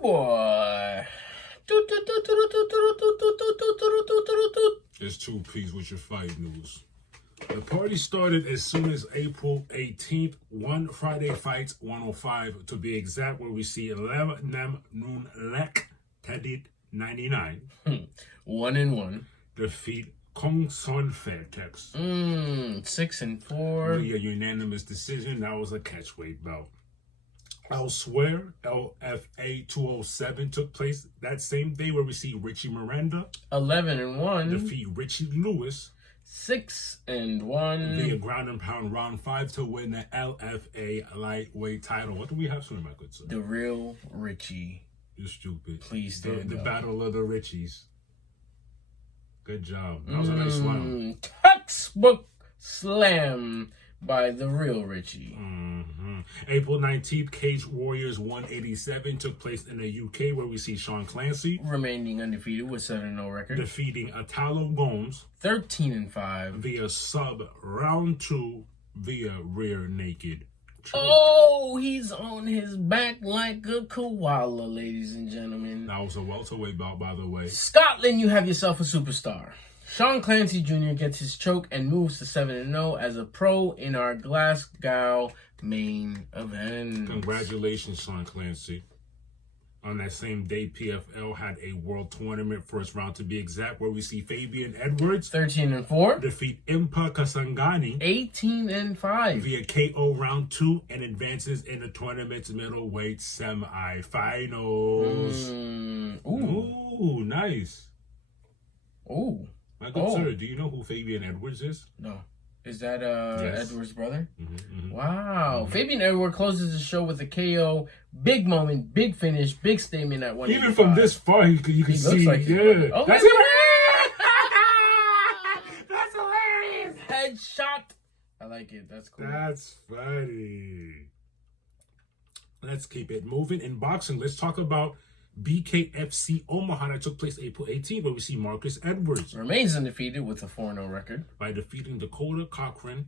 boy. It's 2Ps with your fight news. The party started as soon as April 18th. One Friday Fights 105 to be exact, where we see Lev Nem Nun Lek Tedit 99. 1-1. Defeat Kong Son Fairtex. 6-4. Via unanimous decision. That was a catchweight bout. Elsewhere, LFA 207 took place that same day, where we see Richie Miranda 11-1. defeat Richie Lewis 6-1. via ground and pound round 5 to win the LFA lightweight title. What do we have, sir, my good sir? The real Richie. You're stupid. Please stand the up. battle of the Richies. Good job. That was a nice slam. Textbook slam by the real Richie. April 19th, Cage Warriors 187 took place in the UK, where we see Sean Clancy Remaining undefeated with 7-0 record. defeating Italo Gomes 13-5. via sub round 2 via rear naked choke. Oh, he's on his back like a koala, ladies and gentlemen. That was a welterweight bout, by the way. Scotland, you have yourself a superstar. Sean Clancy Jr. gets his choke and moves to 7-0 as a pro in our Glasgow main event. Congratulations, Sean Clancy. On that same day, PFL had a world tournament first round to be exact, where we see Fabian Edwards 13-4. defeat Impa Kasangani 18-5. via KO round 2 and advances in the tournament's middleweight semi-finals. Ooh, nice. Ooh. My good sir, do you know who Fabian Edwards is? No. Is that Yes. Edwards' brother? Wow. Fabian Edwards closes the show with a KO. Big moment, big finish, big statement at 185. Even from this far, you can see. like his brother. Oh, That's look That's hilarious. Headshot. I like it. That's cool. That's funny. Let's keep it moving. In boxing, let's talk about BKFC Omaha that took place April 18th, where we see Marcus Edwards Remains undefeated with a 4-0 record. by defeating Dakota Cochran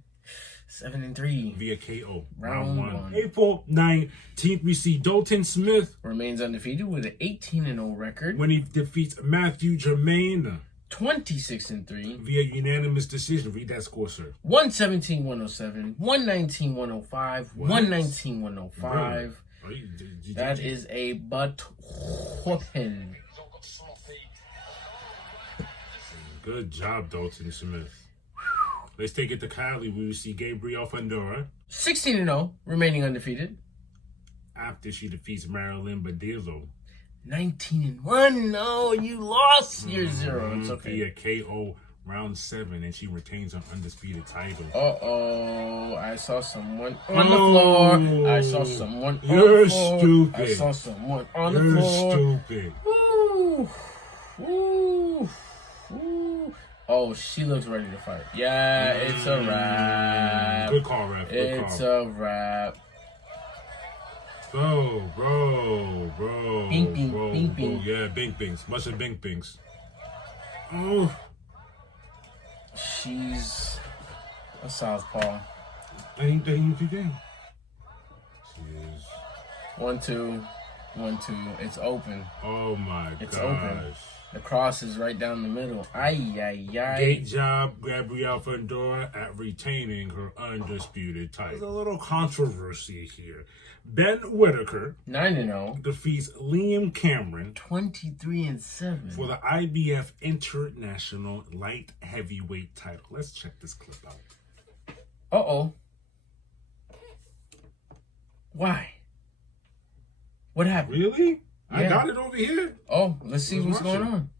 7-3. via KO. Round one. April 19th, we see Dalton Smith Remains undefeated with an 18-0 record. when he defeats Matthew Germain 26-3. via unanimous decision. Read that score, sir. 117-107. 119-105. 119-105. That is a butt whooping. Good job, Dalton Smith. Let's take it to Cali. We will see Gabriel Fundora 16-0. Remaining undefeated. after she defeats Marilyn Badillo 19-1. No, you lost your 0. It's okay. via KO round 7, and she retains her undisputed title. Uh-oh. I saw someone on the floor. I saw someone on You're the floor. stupid. I saw someone on the You're floor. stupid. Woo. Woo. Woo. Oh, she looks ready to fight. Yeah, it's a wrap. Good call, ref. Good It's call. a wrap. Bro. Bing, bing, bro, bing, bro. bing. Yeah, bing bings. Much of bing bings. Oh. She's a southpaw. Dang. She is. 1-2. 1-2. It's open. Oh my It's gosh. open. The cross is right down the middle. Ay. Great job, Gabrielle Fundora, at retaining her undisputed title. There's a little controversy here. Ben Whittaker 9-0. defeats Liam Cameron 23-7. for the IBF International Light Heavyweight title. Let's check this clip out. Uh-oh. Why? What happened? Really? I Yeah. got it over here. Oh, let's see what's watch going it. on.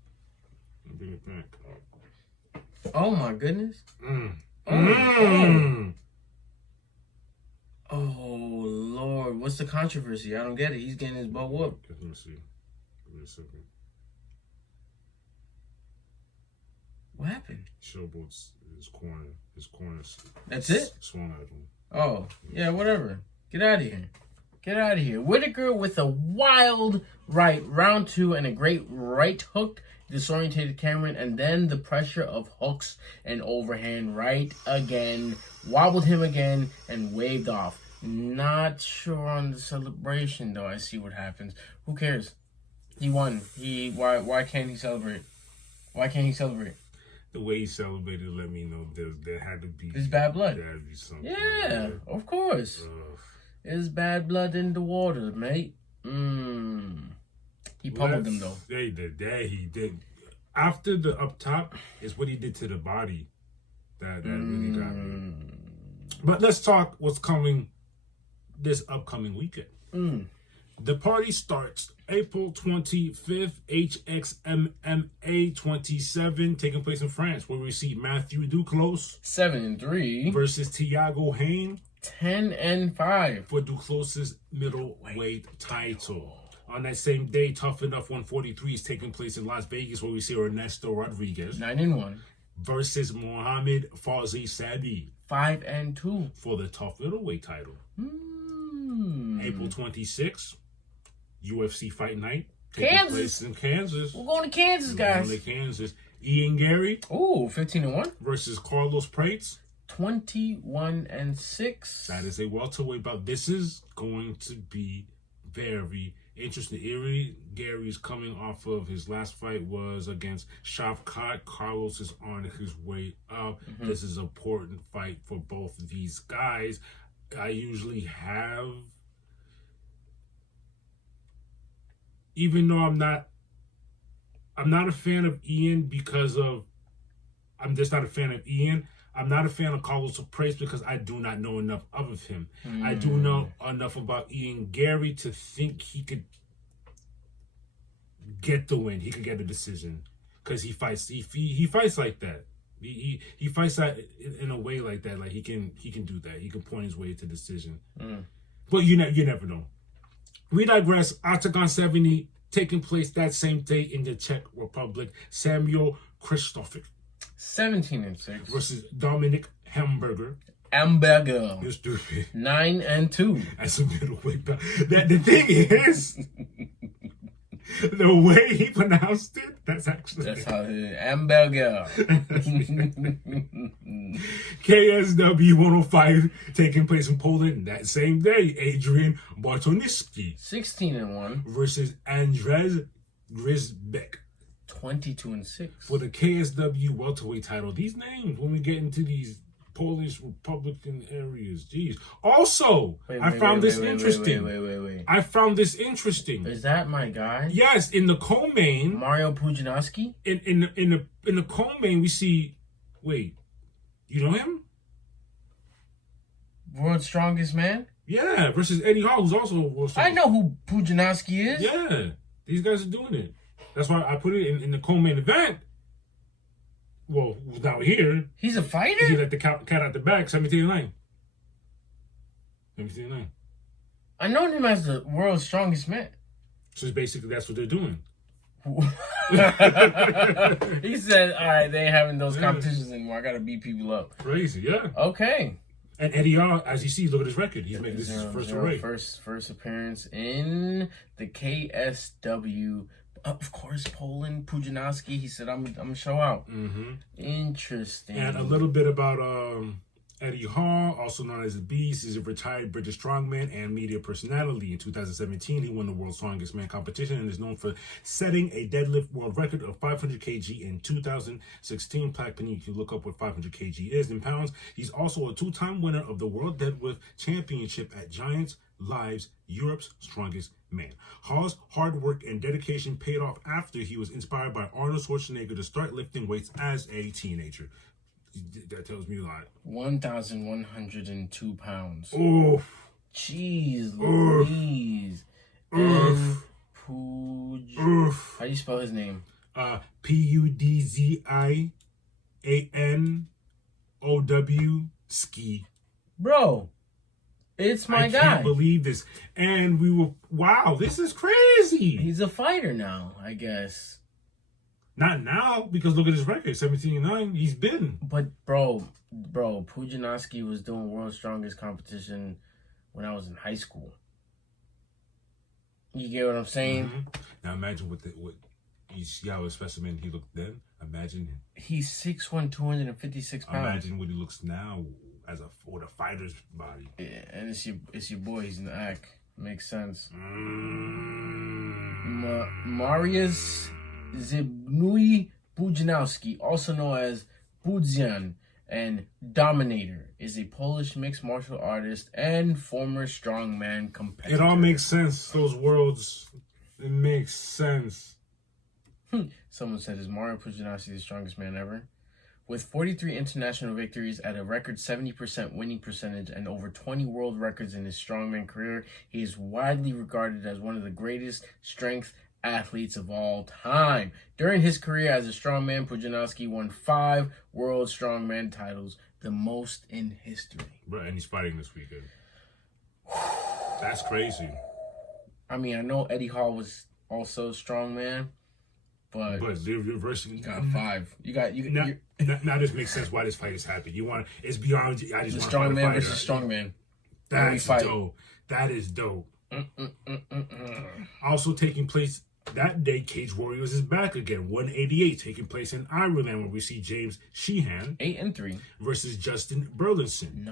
Bring it back. Oh, my goodness. Oh, Lord. What's the controversy? I don't get it. He's getting his butt whooped. Let me see. Give me a second. What happened? Showboat's his corner. That's it? Swung at him. Oh, yeah, whatever. Get out of here. Get out of here. Whittaker with a wild right, round 2, and a great right hook disorientated Cameron, and then the pressure of hooks and overhand right again, wobbled him again, and waved off. Not sure on the celebration, though. I see what happens. Who cares? He won. Why can't he celebrate? Why can't he celebrate? The way he celebrated let me know there had to be... There's bad blood. There had to be something. Yeah, of course. There's bad blood in the water, mate. He pummeled him, though. He did. After the up top is what he did to the body. That really got me. But let's talk what's coming this upcoming weekend. The party starts April 25th, HXMMA 27, taking place in France, where we see Matthew Duclos 7-3 versus Thiago Hayne 10-5 for Duclos' middleweight title. On that same day, Tough Enough 143 is taking place in Las Vegas, where we see Ernesto Rodriguez 9-1 versus Mohamed Fawzi Sabi 5-2 for the tough middleweight title. April 26th, UFC Fight Night taking place in Kansas. We're going to Kansas, guys. We're going to Kansas. Ian Gary 15-1 versus Carlos Prates 21-6. That is a welterweight bout. This is going to be very interesting. Ian Gary's coming off of his last fight was against Shavkat. Carlos is on his way up. This is an important fight for both of these guys. I usually have, even though I'm not a fan of Ian because of, I'm just not a fan of Ian. I'm not a fan of Carlos Prates because I do not know enough of him. I do know enough about Ian Gary to think he could get the win. He could get a decision because he fights. He fights like that. He fights that in a way like that. Like he can do that. He can point his way to decision. But you never know. We digress. Octagon 70 taking place that same day in the Czech Republic. Samuel Krzysztofic 17-6 versus Dominic Hamburger. You're stupid. 9-2. That's a middleweight bout. The thing is, the way he pronounced it, that's how it is. Hamburger. KSW 105 taking place in Poland that same day. Adrian Bartoniski 16-1 versus Andrzej Grzybek 22-6 for the KSW welterweight title. These names, when we get into these Polish Republican areas, geez. Also, I found this interesting. Wait. I found this interesting. Is that my guy? Yes, in the co-main, Mario Pudzianowski. In the co-main, we see. Wait, you know him? World's Strongest Man. Yeah, versus Eddie Hall, who's also world's strongest. I know who Pudzianowski is. Yeah, these guys are doing it. That's why I put it in the co-main event. Well, now here. He's a fighter? He let the cat out the bag, 17-9. 17-9. I know him as the world's strongest man. So basically that's what they're doing. He said, all right, they ain't having those competitions anymore. I got to beat people up. Crazy, yeah. Okay. And Eddie Hall, as you see, look at his record. He's making this his first array. First appearance in the KSW. Of course, Poland, Pudzianowski. He said, I'm going to show out. Interesting. And a little bit about Eddie Hall, also known as the Beast, is a retired British strongman and media personality. In 2017, he won the World's Strongest Man competition and is known for setting a deadlift world record of 500 kg in 2016. Plaque, you can look up what 500 kg is in pounds. He's also a two-time winner of the World Deadlift Championship at Giants Live's Europe's Strongest Man. Hall's hard work and dedication paid off after he was inspired by Arnold Schwarzenegger to start lifting weights as a teenager. That tells me a lot. 1,102 pounds. Oh, jeez, Louise. How do you spell his name? Pudzianow ski. Bro, it's my guy. I can't believe this. And we were, wow, this is crazy. He's a fighter now, I guess. Not now, because look at his record, 17-9. He's been. But bro, Pudzianowski was doing World's Strongest competition when I was in high school. You get what I'm saying? Now imagine what you see how a specimen he looked then. Imagine him. He's 6'1", 256 pounds. Imagine what he looks now with a fighter's body. Yeah, and it's your boy. He's in the act. Makes sense. Mariusz Zbigniew Bujanowski, also known as Budzian and Dominator, is a Polish mixed martial artist and former strongman competitor. It all makes sense. Those worlds, it makes sense. Someone said, is Mario Pudzianowski the strongest man ever? With 43 international victories at a record 70% winning percentage and over 20 world records in his strongman career, he is widely regarded as one of the greatest strength athletes of all time. During his career as a strongman, Pudzianowski won 5 world strongman titles, the most in history. Bro, and he's fighting this weekend. That's crazy. I mean, I know Eddie Hall was also strongman, but they're reversing. You got 5. You got now this makes sense why this fight is happening. You want it's beyond. I just want strongman versus strongman. That's dope. That is dope. Also taking place that day, Cage Warriors is back again. 188 taking place in Ireland, where we see James Sheehan 8-3 versus Justin Burleson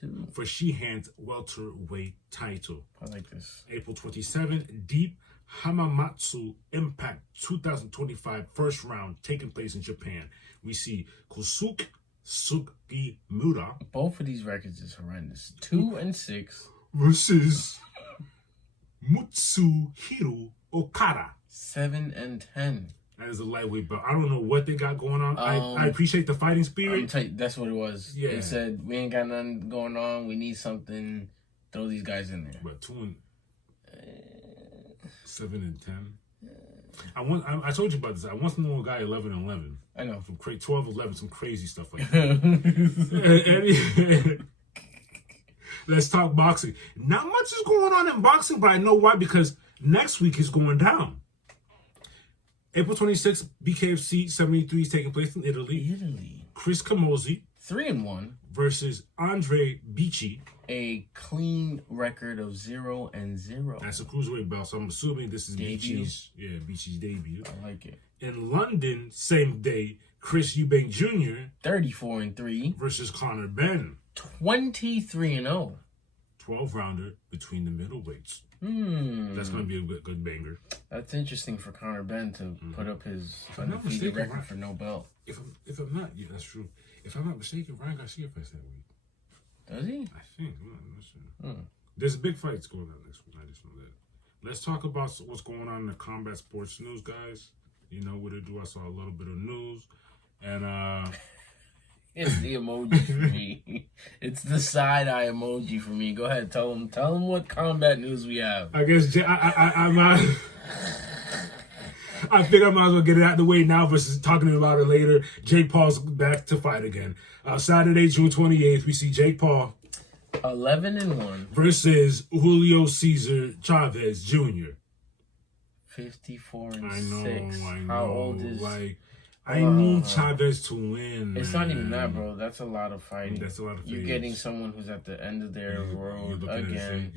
9-2 for Sheehan's welterweight title. I like this. April 27, Deep Hamamatsu Impact 2025 first round taking place in Japan. We see Kosuke Sugimura. Both of these records is horrendous. 2-6 versus Mutsuhiro Okada. 7-10. That is a lightweight belt. I don't know what they got going on. I appreciate the fighting spirit. Tell you, that's what it was. Yeah. They said, we ain't got nothing going on. We need something. Throw these guys in there. But 7-10. I told you about this. I once knew a guy 11-11. I know. From 12-11, some crazy stuff like that. Let's talk boxing. Not much is going on in boxing, but I know why, because next week is going down. April 26th, BKFC 73 is taking place in Italy. Chris Camozzi 3-1 versus Andre Bici. A clean record of 0-0. That's a cruiserweight belt, so I'm assuming this is Bici's debut. I like it. In London, same day, Chris Eubank Jr. 34-3 versus Conor Benn. 23-0. 12-rounder between the middleweights. That's going to be a good banger. That's interesting for Conor Benn to put up his undefeated record for no belt. If I'm not, yeah, that's true. If I'm not mistaken, Ryan Garcia fights that week. Does he? I think. I'm not sure. There's big fights going on next week. I just know that. Let's talk about what's going on in the combat sports news, guys. You know what to do. I saw a little bit of news, and it's the emoji for me. It's the side eye emoji for me. Go ahead, tell them what combat news we have. I guess I think I might as well get it out of the way now versus talking about it later. Jake Paul's back to fight again. Saturday, June 28th, we see Jake Paul 11-1 versus Julio Cesar Chavez Jr. 54-6. I know. How old is? I need Chavez to win. It's not even that, bro. That's a lot of fighting. That's a lot of fighting. You're getting someone who's at the end of their road again.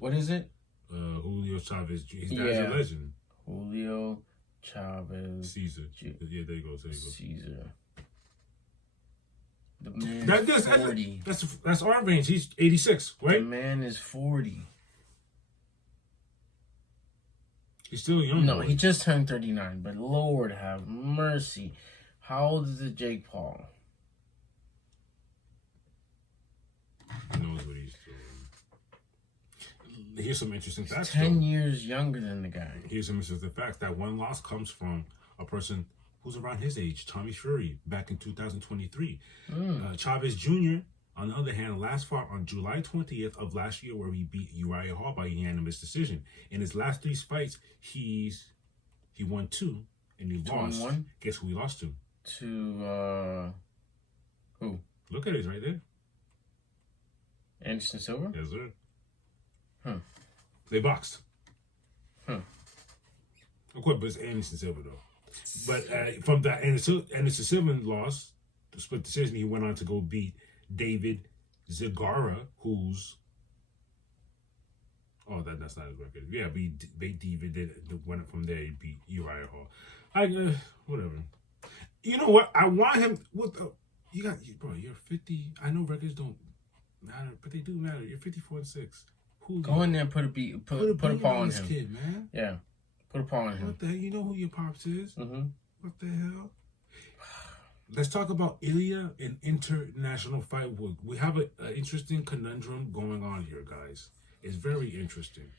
What is it? Julio Chavez Jr. His dad's a legend. Julio Chavez Caesar. Yeah, there you go. Caesar. The man is 40. That's our range. He's 86, right? The man is 40. He's still young. No, he just turned 39, but Lord have mercy. How old is it, Jake Paul? He knows what he's doing. Here's some interesting facts. 10 years younger than the guy. Here's some interesting facts. That one loss comes from a person who's around his age, Tommy Fury, back in 2023. Chavez Jr., on the other hand, last fought on July 20th of last year, where he beat Uriah Hall by unanimous decision. In his last 3 fights, he won 2 and he lost. 1? Guess who he lost to? To who? Look at it, right there. Anderson Silva? Yes, sir. They boxed. Of course, but it's Anderson Silva though. But from that Anderson Silva loss, the split decision, he went on to go beat David Zagara, who's that's not his record. Yeah, beat David. Did went from there. He beat Uriah Hall. Whatever. You know what? I want him. Bro? You're 50. I know records don't matter, but they do matter. You're 54-6. Go in there and put a paw on him. Kid, man. Yeah, Put a paw on him. What the hell? You know who your pops is? Mm-hmm. What the hell? Let's talk about Ilya and International Fight Week. We have an interesting conundrum going on here, guys. It's very interesting.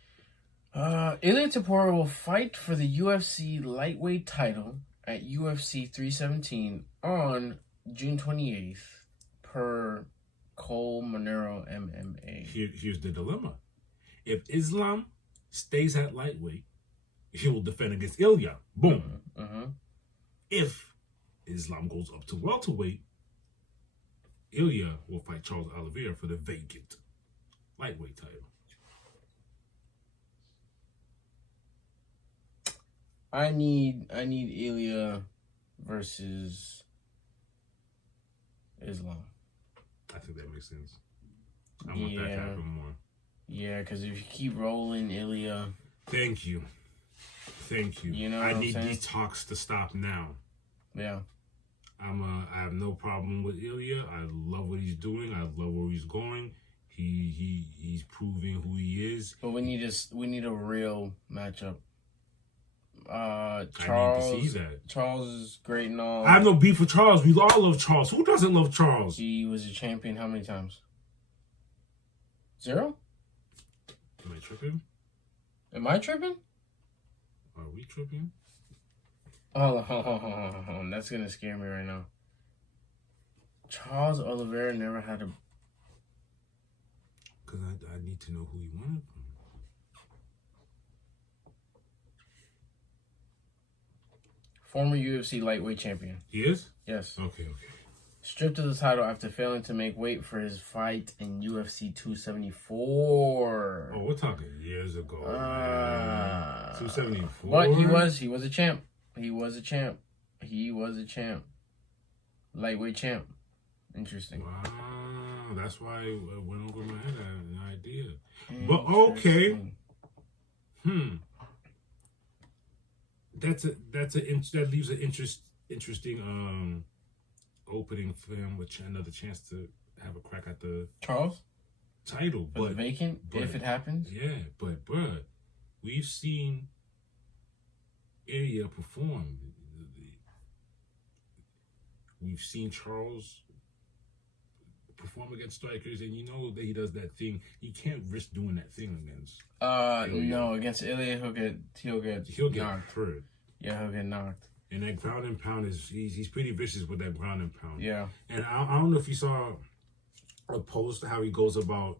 Ilya Topuria will fight for the UFC lightweight title at UFC 317 on June 28th per Cole Monero MMA. Here's the dilemma. If Islam stays at lightweight, he will defend against Ilya. Boom. Mm-hmm. If Islam goes up to welterweight, Ilya will fight Charles Oliveira for the vacant lightweight title. I need Ilya versus Islam. I think that makes sense. I want that to happen more. Yeah, because if you keep rolling Ilya... Thank you. You know I need these talks to stop now. Yeah. I have no problem with Ilya. I love what he's doing. I love where he's going. He's proving who he is. But we need a real matchup. Charles, I need to see that. Charles is great and all. I have no beef with Charles. We all love Charles. Who doesn't love Charles? He was a champion how many times? 0? Am I tripping? Am I tripping? Are we tripping? Hold on. That's gonna scare me right now. Charles Oliveira never had a... Because I need to know who he wanted from. Former UFC lightweight champion. He is? Yes. Okay. Stripped of the title after failing to make weight for his fight in UFC 274. Oh, we're talking years ago. 274. But he was a champ. He was a champ. Lightweight champ. Interesting. Wow, that's why it went over my head. I had an idea. But okay. That leaves an interesting opening for him with another chance to have a crack at the Charles title. But vacant if it happens. Yeah, but bruh, we've seen Ilya perform. We've seen Charles perform against strikers, and you know that he does that thing. He can't risk doing that thing against. No, against Ilya, he'll get knocked. Hurt. Yeah, he'll get knocked. And that ground and pound he's pretty vicious with that ground and pound. Yeah. And I don't know if you saw a post how he goes about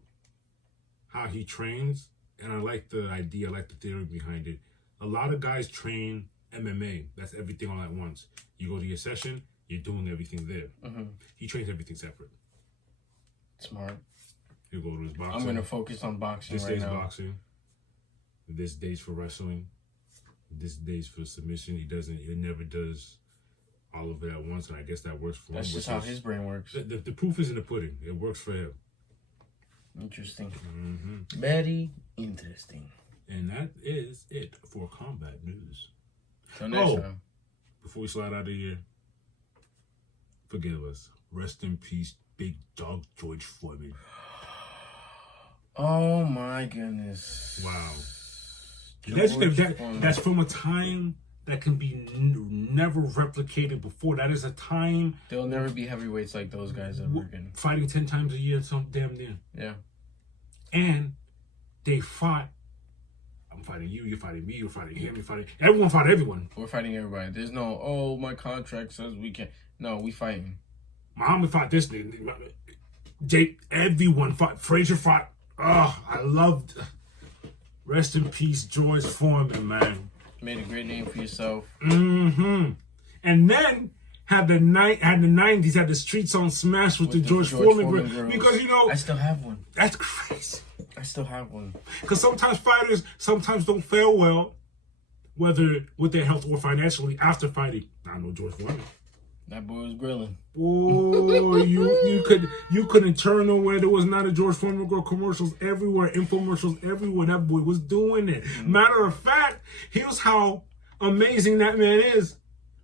how he trains, and I like the idea, I like the theory behind it. A lot of guys train MMA. That's everything all at once. You go to your session, you're doing everything there. Mm-hmm. He trains everything separate. Smart. He'll go to his boxing. I'm going to focus on boxing this right now. This day's boxing. This day's for wrestling. This day's for submission. He never does all of it at once, and I guess that works for him. That's just how his brain works. The proof is in the pudding. It works for him. Interesting. Mm-hmm. Very interesting. And that is it for combat news. Till next time. Before we slide out of here, forgive us. Rest in peace, big dog George Foreman. Oh my goodness. Wow. Legendary. That's from a time that can be never replicated before. That is a time. There'll never be heavyweights like those guys ever again. Fighting 10 times a year, some damn near. Yeah. And they fought. I'm fighting you, you're fighting me, you're fighting him, you're fighting... Everyone fought everyone. We're fighting everybody. There's no, my contract says we can't. No, we fighting. Muhammad fought this thing. Jake, everyone fought. Frazier fought. Oh, I loved... Rest in peace, George Foreman, man. Made a great name for yourself. Mm-hmm. And then had the 90s, had the streets on smash with the George Foreman girl. Because, you know... I still have one. That's crazy. I still have one. Because sometimes fighters don't fare well, whether with their health or financially, after fighting. I know George Foreman. That boy was grilling. Oh, you couldn't turn nowhere. There was not a George Foreman girl. Commercials everywhere, infomercials everywhere. That boy was doing it. Mm-hmm. Matter of fact, here's how amazing that man is.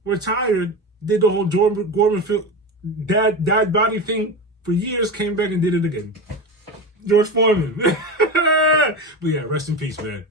Retired, did the whole Gorman dad body thing for years. Came back and did it again. George Foreman. But yeah, rest in peace, man.